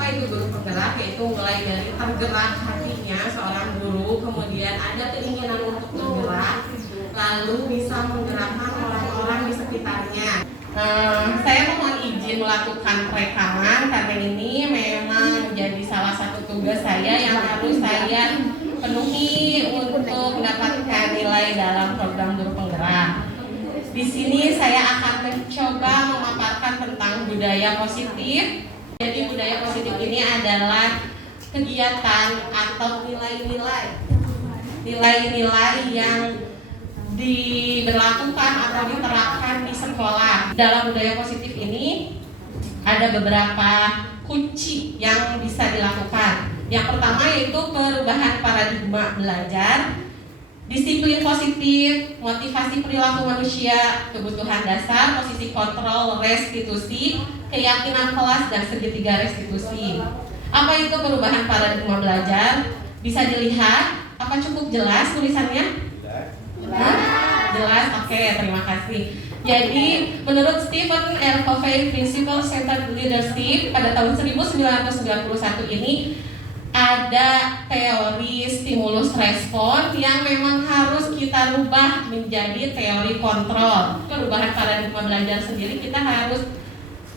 Apa itu guru penggerak? Yaitu mulai dari tergerak hatinya seorang guru, kemudian ada keinginan untuk bergerak, lalu bisa menggerakkan orang-orang di sekitarnya. Saya mohon izin melakukan rekaman karena ini memang menjadi salah satu tugas saya yang harus saya penuhi untuk mendapatkan nilai dalam program guru penggerak. Di sini saya akan mencoba memaparkan tentang budaya positif. Jadi budaya positif ini adalah kegiatan atau nilai-nilai yang diberlakukan atau diterapkan di sekolah. Dalam budaya positif ini ada beberapa kunci yang bisa dilakukan. Yang pertama yaitu perubahan paradigma belajar, disiplin positif, motivasi perilaku manusia, kebutuhan dasar, posisi kontrol, restitusi, keyakinan kelas, dan segitiga restitusi. Apa itu perubahan paradigma belajar? Bisa dilihat, apa cukup jelas tulisannya? Jelas, oke, terima kasih. Jadi, menurut Stephen R. Covey, Principle Centered Leadership pada tahun 1991 ini ada teori stimulus respon yang memang harus kita rubah menjadi teori kontrol. Perubahan paradigma belajar sendiri kita harus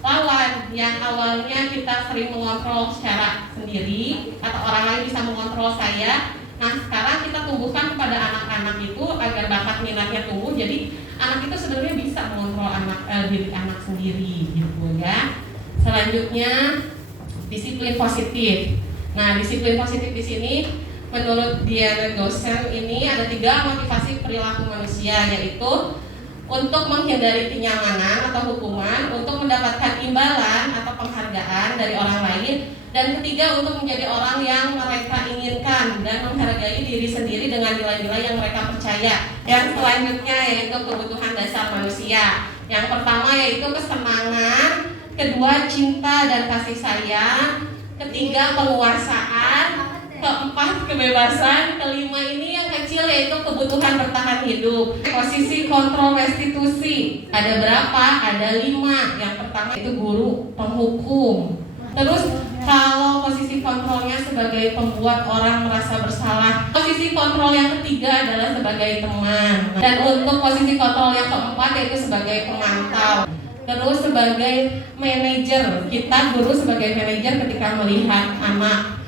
lawan yang awalnya kita sering mengontrol secara sendiri atau orang lain bisa mengontrol saya. Nah, sekarang kita tumbuhkan kepada anak-anak itu agar bakat minatnya tumbuh. Jadi anak itu sebenarnya bisa mengontrol diri anak sendiri, gitu ya. Selanjutnya disiplin positif. Nah, disiplin positif di sini menurut Diana Dosen ini ada 3 motivasi perilaku manusia, yaitu untuk menghindari kenyamanan atau hukuman, untuk mendapatkan imbalan atau penghargaan dari orang lain, dan ketiga untuk menjadi orang yang mereka inginkan dan menghargai diri sendiri dengan nilai-nilai yang mereka percaya. Yang selanjutnya yaitu kebutuhan dasar manusia. Yang pertama yaitu kesenangan, kedua cinta dan kasih sayang, ketiga penguasaan, keempat kebebasan, kelima ini yang kecil yaitu kebutuhan bertahan hidup. Posisi kontrol restitusi ada berapa? Ada 5. Yang pertama itu guru penghukum. Terus kalau posisi kontrolnya sebagai pembuat orang merasa bersalah. Posisi kontrol yang ketiga adalah sebagai teman. Dan untuk posisi kontrol yang keempat yaitu sebagai pemantau. Terus sebagai manajer, kita guru sebagai manajer ketika melihat anak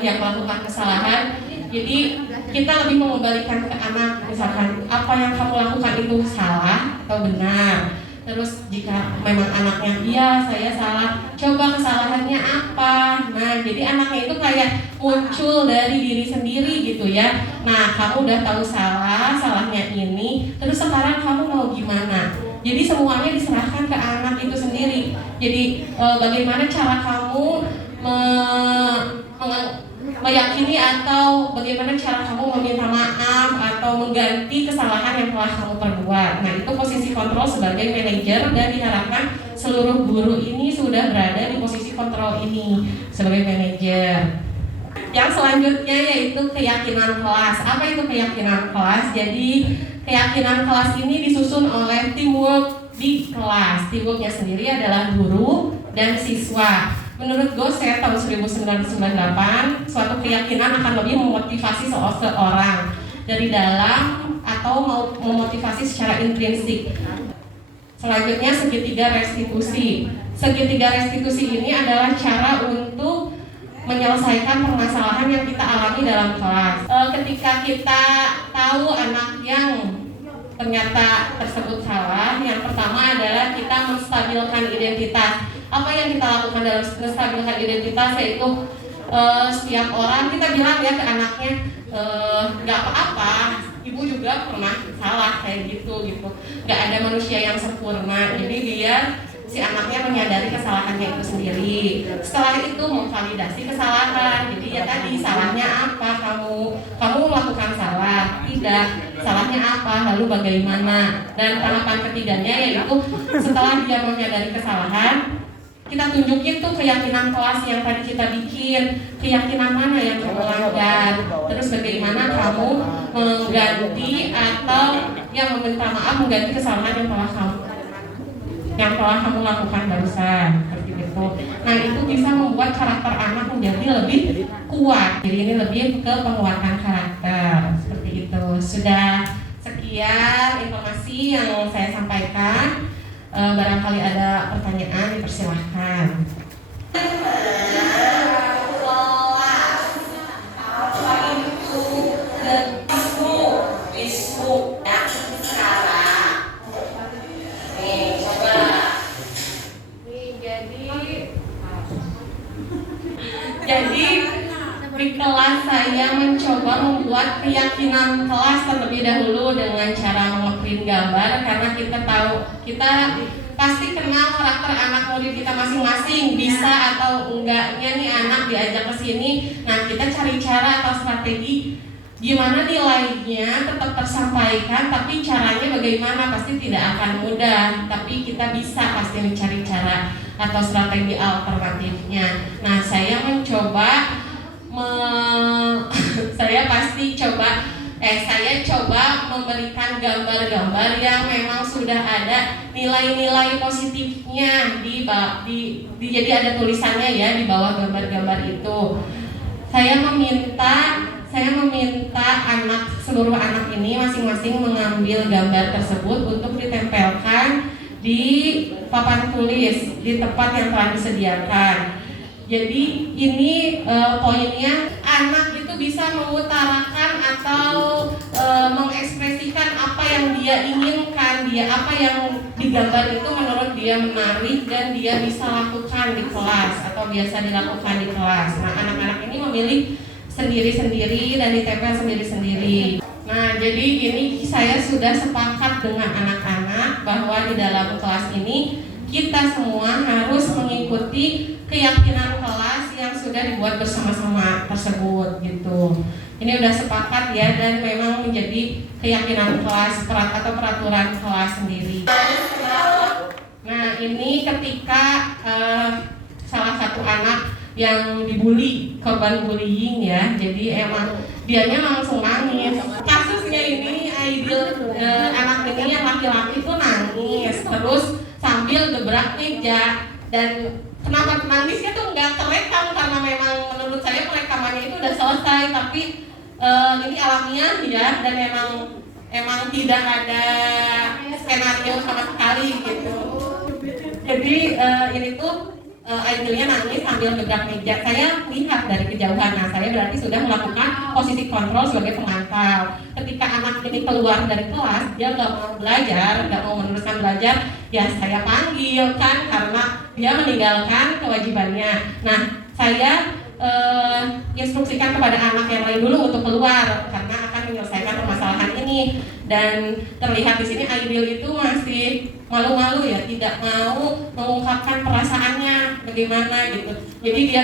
yang melakukan kesalahan. Jadi kita lebih mengembalikan ke anak, misalkan apa yang kamu lakukan itu salah atau benar. Terus jika memang anaknya iya saya salah, coba kesalahannya apa. Nah, jadi anaknya itu kayak muncul dari diri sendiri gitu ya. Nah, kamu udah tahu salahnya ini, terus sekarang kamu mau gimana? Jadi semuanya diserahkan ke anak itu sendiri. Jadi bagaimana cara kamu meyakini atau bagaimana cara kamu meminta maaf atau mengganti kesalahan yang telah kamu perbuat. Nah, itu posisi kontrol sebagai manajer, dan diharapkan seluruh guru ini sudah berada di posisi kontrol ini sebagai manajer. Yang selanjutnya yaitu keyakinan kelas. Apa itu keyakinan kelas? Jadi keyakinan kelas ini disusun oleh teamwork di kelas. Teamworknya sendiri adalah guru dan siswa. Menurut Gosset tahun 1998, suatu keyakinan akan lebih memotivasi seseorang dari dalam atau memotivasi secara intrinsik. Selanjutnya segitiga restitusi. Segitiga restitusi ini adalah cara untuk menyelesaikan permasalahan yang kita alami dalam kelas. Ketika kita tahu anak yang ternyata tersebut salah, yang pertama adalah kita menstabilkan identitas. Apa yang kita lakukan dalam menstabilkan identitas yaitu setiap orang kita bilang ya ke anaknya, nggak apa-apa, ibu juga pernah salah kayak gitu. Nggak ada manusia yang sempurna. Jadi biar si anaknya menyadari kesalahannya itu sendiri. Setelah itu memvalidasi kesalahan. Jadi ya tadi salahnya apa, kamu melakukan salah, tidak, salahnya apa, lalu bagaimana. Dan tahapan ketiganya yaitu setelah dia menyadari kesalahan, kita tunjukin tuh keyakinan kelas yang tadi kita bikin, keyakinan mana yang kamu langgar, terus bagaimana kamu mengganti atau yang meminta maaf mengganti kesalahan yang telah kamu lakukan barusan, seperti itu. Nah, itu bisa membuat karakter anak menjadi lebih kuat. Jadi ini lebih ke penguatan karakter seperti itu. Sudah sekian informasi yang saya sampaikan. Barangkali ada pertanyaan, dipersilahkan. Jadi di kelas saya mencoba membuat keyakinan kelas terlebih dahulu dengan cara mengeprint gambar, karena kita tahu, kita pasti kenal karakter anak murid kita masing-masing, bisa atau enggaknya nih anak diajak ke sini. Nah, kita cari cara atau strategi gimana nilainya tetap tersampaikan, tapi caranya bagaimana pasti tidak akan mudah, tapi kita bisa pasti mencari cara atau strategi alternatifnya. Nah, saya mencoba saya coba memberikan gambar-gambar yang memang sudah ada nilai-nilai positifnya jadi ada tulisannya ya di bawah gambar-gambar itu. Saya meminta seluruh anak ini masing-masing mengambil gambar tersebut untuk ditempelkan di papan tulis di tempat yang telah disediakan. Jadi ini poinnya, anak itu bisa mengutarakan atau mengekspresikan apa yang dia inginkan, apa yang digambar itu menurut dia menarik dan dia bisa lakukan di kelas atau biasa dilakukan di kelas. Nah, anak-anak ini memilih sendiri-sendiri dan ditempel sendiri-sendiri. Nah, jadi ini saya sudah sepakat dengan anak-anak bahwa di dalam kelas ini kita semua harus mengikuti keyakinan kelas yang sudah dibuat bersama-sama tersebut gitu. Ini udah sepakat ya, dan memang menjadi keyakinan kelas atau peraturan kelas sendiri. Nah, ini ketika salah satu anak yang dibully, korban bullying ya, jadi emang dianya langsung nangis. Kasusnya ini anak ini yang laki-laki tuh nangis terus sambil gebrak meja, dan kenapa nangisnya tuh nggak terekam karena memang menurut saya perekamannya itu udah selesai, tapi ini alamiah ya, dan emang tidak ada skenario sama sekali gitu. Jadi ini tuh Aidilnya nangis sambil gebrak meja. Saya lihat dari kejauhan. Nah, saya berarti sudah melakukan posisi kontrol sebagai pemantau. Ketika anak ini keluar dari kelas, dia nggak mau belajar, nggak mau meneruskan belajar, ya saya panggil kan, karena dia meninggalkan kewajibannya. Nah, saya instruksikan kepada anak yang lain dulu untuk keluar karena akan menyelesaikan permasalahan ini. Dan terlihat di sini Aidil itu masih malu-malu ya, tidak mau mengungkapkan perasaannya bagaimana gitu. Jadi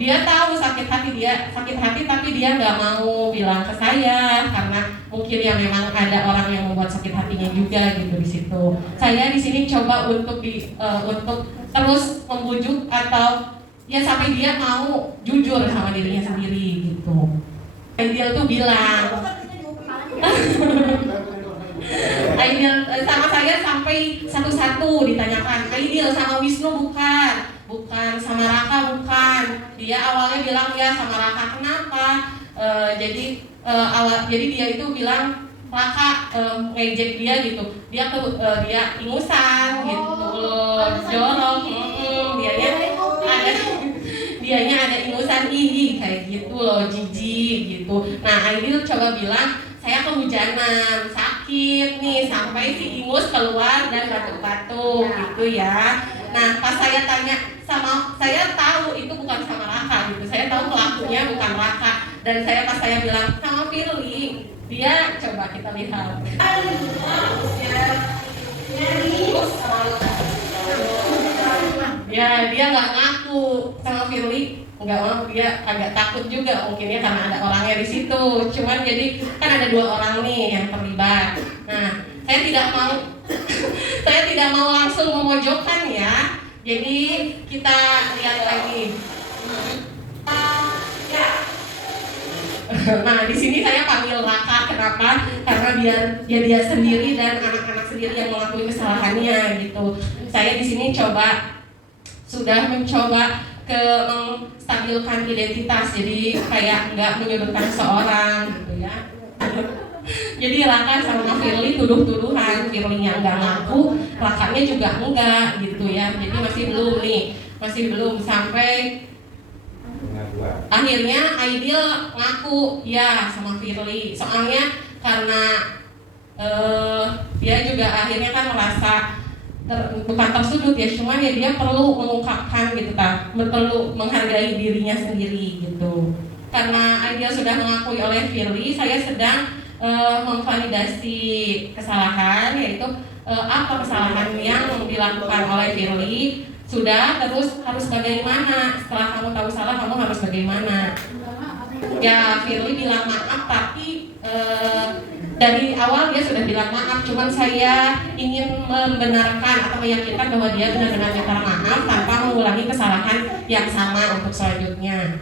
dia tahu sakit hati tapi dia nggak mau bilang ke saya karena mungkin ya memang ada orang yang membuat sakit hatinya juga gitu di situ. Saya di sini coba untuk terus membujuk atau ya sampai dia mau jujur sama dirinya sendiri gitu. Aidil tuh bilang Aidil sama saya sampai satu-satu ditanyakan, Aidil sama Wisnu bukan sama Raka bukan. Dia awalnya bilang ya sama Raka, kenapa? Jadi dia itu bilang Raka ngejek dia gitu. Dia ingusan gitu loh, jorok. Dianya ada ingusan kayak gitu loh, jijik gitu. Nah, Aidil coba bilang saya kehujanan, sakit nih, sampai si ingus keluar dan batuk-batuk gitu ya. Nah, pas saya tanya saya tahu itu bukan sama Raka gitu. Saya tahu pelakunya bukan Raka, dan pas saya bilang sama Firly, dia coba kita lihat. Ya, dia nggak ngaku sama Firly, nggak mau, dia agak takut juga mungkin ya karena ada orangnya di situ. Cuman jadi kan ada 2 orang nih yang terlibat. Nah, saya tidak mau langsung memojokkan ya. Jadi kita lihat lagi. Nah, di sini saya panggil Raka, kenapa? Karena dia sendiri dan anak-anak sendiri yang mengakui kesalahannya gitu. Saya di sini sudah mencoba ke menstabilkan identitas, jadi kayak nggak menyudutkan seorang gitu ya. Jadi Raka sama Firly tuduh-tuduhan, Firly-nya nggak ngaku, Rakanya juga enggak gitu ya. Jadi masih belum sampai akhirnya Aidil ngaku ya sama Firly. Soalnya karena dia juga akhirnya kan merasa bukan tersudut ya, cuman ya dia perlu mengungkapkan gitu kan, perlu menghargai dirinya sendiri gitu. Karena Aidil sudah mengakui oleh Firly, saya sedang memvalidasi kesalahan, yaitu apa kesalahan yang dilakukan oleh Firly, sudah, terus harus bagaimana setelah kamu tahu salah, kamu harus bagaimana. Ya Firly bilang maaf, tapi dari awal dia sudah bilang maaf, cuman saya ingin membenarkan atau meyakinkan bahwa dia benar-benar minta maaf tanpa mengulangi kesalahan yang sama untuk selanjutnya.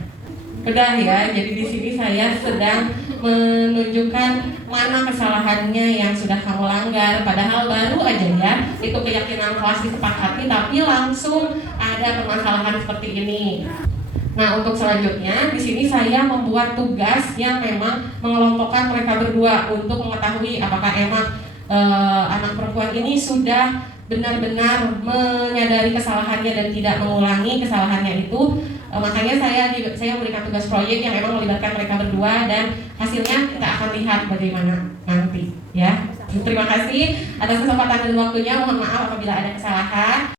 Udah ya, jadi di sini saya sedang menunjukkan mana kesalahannya yang sudah kamu langgar. Padahal baru aja ya, itu keyakinan kelas disepakati, tapi langsung ada permasalahan seperti ini. Nah, untuk selanjutnya di sini saya membuat tugas yang memang mengelompokkan mereka berdua untuk mengetahui apakah emang anak perempuan ini sudah benar-benar menyadari kesalahannya dan tidak mengulangi kesalahannya itu. Makanya saya memberikan tugas proyek yang memang melibatkan mereka berdua, dan hasilnya kita akan lihat bagaimana nanti ya. Terima kasih atas kesempatan dan waktunya. Mohon maaf apabila ada kesalahan.